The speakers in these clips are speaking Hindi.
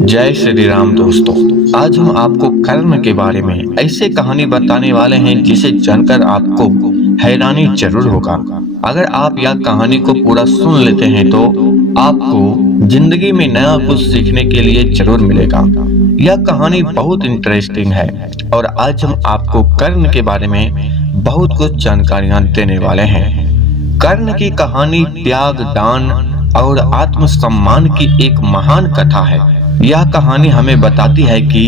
जय श्री राम दोस्तों। आज हम आपको कर्ण के बारे में ऐसे कहानी बताने वाले हैं जिसे जानकर आपको हैरानी जरूर होगा। अगर आप यह कहानी को पूरा सुन लेते हैं तो आपको जिंदगी में नया कुछ सीखने के लिए जरूर मिलेगा। यह कहानी बहुत इंटरेस्टिंग है और आज हम आपको कर्ण के बारे में बहुत कुछ जानकारियां देने वाले हैं। कर्ण की कहानी त्याग, दान और आत्मसम्मान की एक महान कथा है। यह कहानी हमें बताती है कि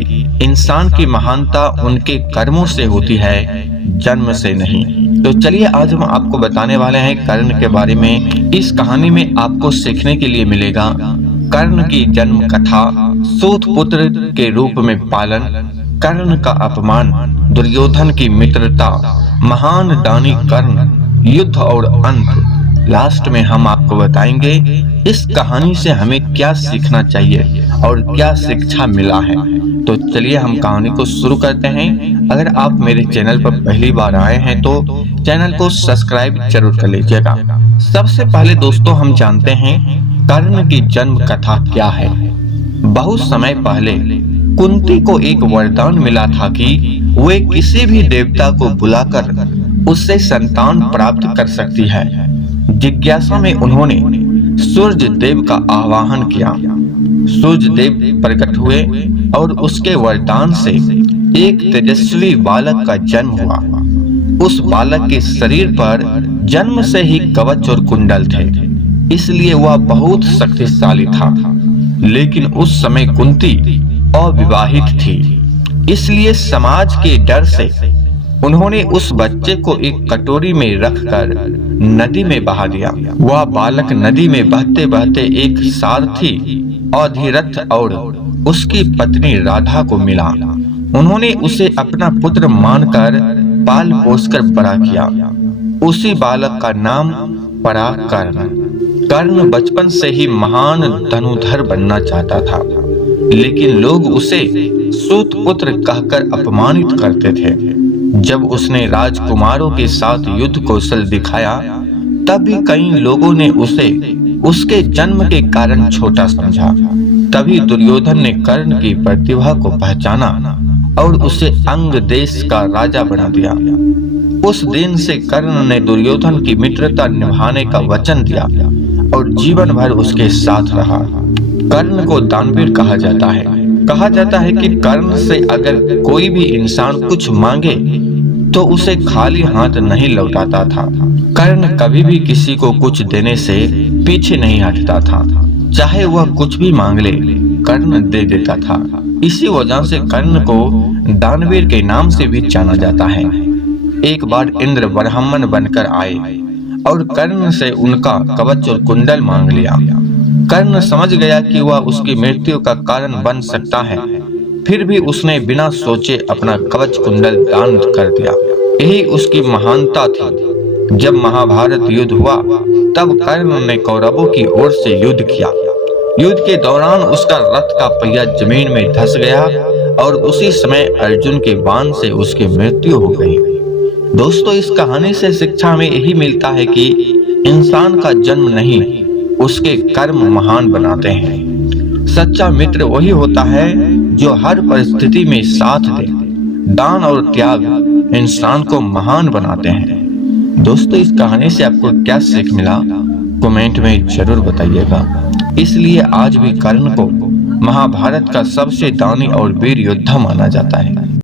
इंसान की महानता उनके कर्मों से होती है, जन्म से नहीं। तो चलिए आज हम आपको बताने वाले हैं कर्ण के बारे में। इस कहानी में आपको सीखने के लिए मिलेगा कर्ण की जन्म कथा, सूत पुत्र के रूप में पालन, कर्ण का अपमान, दुर्योधन की मित्रता, महान दानी कर्ण, युद्ध और अंत। लास्ट में हम आपको बताएंगे इस कहानी से हमें क्या सीखना चाहिए और क्या शिक्षा मिला है। तो चलिए हम कहानी को शुरू करते हैं। अगर आप मेरे चैनल पर पहली बार आए हैं तो चैनल को सब्सक्राइब जरूर कर लीजिएगा। सबसे पहले दोस्तों हम जानते हैं कर्ण की जन्म कथा क्या है। बहुत समय पहले कुंती को एक वरदान मिला था कि वे किसी भी देवता को बुलाकर उससे संतान प्राप्त कर सकती है। जिज्ञासा में उन्होंने सूर्य देव का आवाहन किया। सूर्य देव प्रकट हुए और उसके वरदान से एक तेजस्वी बालक का जन्म हुआ। उस बालक के शरीर पर जन्म से ही कवच और कुंडल थे, इसलिए वह बहुत शक्तिशाली था। लेकिन उस समय कुंती अविवाहित थी, इसलिए समाज के डर से उन्होंने उस बच्चे को एक कटोरी में रखकर नदी में बहा दिया। वह बालक नदी में बहते बहते एक सारथी अधिरथ और उसकी पत्नी राधा को मिला। उन्होंने उसे अपना पुत्र मानकर पाल पोसकर बड़ा किया। उसी बालक का नाम पड़ा कर्ण। कर्ण बचपन से ही महान धनुर्धर बनना चाहता था, लेकिन लोग उसे सूत पुत्र कहकर अपमानित करते थे। जब उसने राजकुमारों के साथ युद्ध कौशल दिखाया, तब भी कई लोगों ने उसे उसके जन्म के कारण छोटा समझा। तभी दुर्योधन ने कर्ण की प्रतिभा को पहचाना और उसे अंग देश का राजा बना दिया। उस दिन से कर्ण ने दुर्योधन की मित्रता निभाने का वचन दिया और जीवन भर उसके साथ रहा। कर्ण को दानवीर कहा जाता है। कहा जाता है कि कर्ण से अगर कोई भी इंसान कुछ मांगे तो उसे खाली हाथ नहीं लौटाता था। कर्ण कभी भी किसी को कुछ देने से पीछे नहीं हटता था। चाहे वह कुछ भी मांग ले, कर्ण दे देता था। इसी वजह से कर्ण को दानवीर के नाम से भी जाना जाता है। एक बार इंद्र ब्राह्मण बनकर आए और कर्ण से उनका कवच और कुंडल मांग लिया। कर्ण समझ गया कि वह उसकी मृत्यु का कारण बन सकता है, फिर भी उसने बिना सोचे अपना कवच कुंडल दान कर दिया। यही उसकी महानता थी। जब महाभारत युद्ध हुआ तब कर्ण ने कौरवों की ओर से युद्ध किया। युद्ध के दौरान उसका रथ का पहिया जमीन में धंस गया और उसी समय अर्जुन के बाण से उसकी मृत्यु हो गई। दोस्तों, इस कहानी से शिक्षा हमें यही मिलता है कि इंसान का जन्म नहीं, उसके कर्म महान बनाते हैं। सच्चा मित्र वही होता है जो हर परिस्थिति में साथ दे। दान और त्याग इंसान को महान बनाते हैं। दोस्तों, इस कहानी से आपको क्या सीख मिला कमेंट में जरूर बताइएगा। इसलिए आज भी कर्ण को महाभारत का सबसे दानी और वीर योद्धा माना जाता है।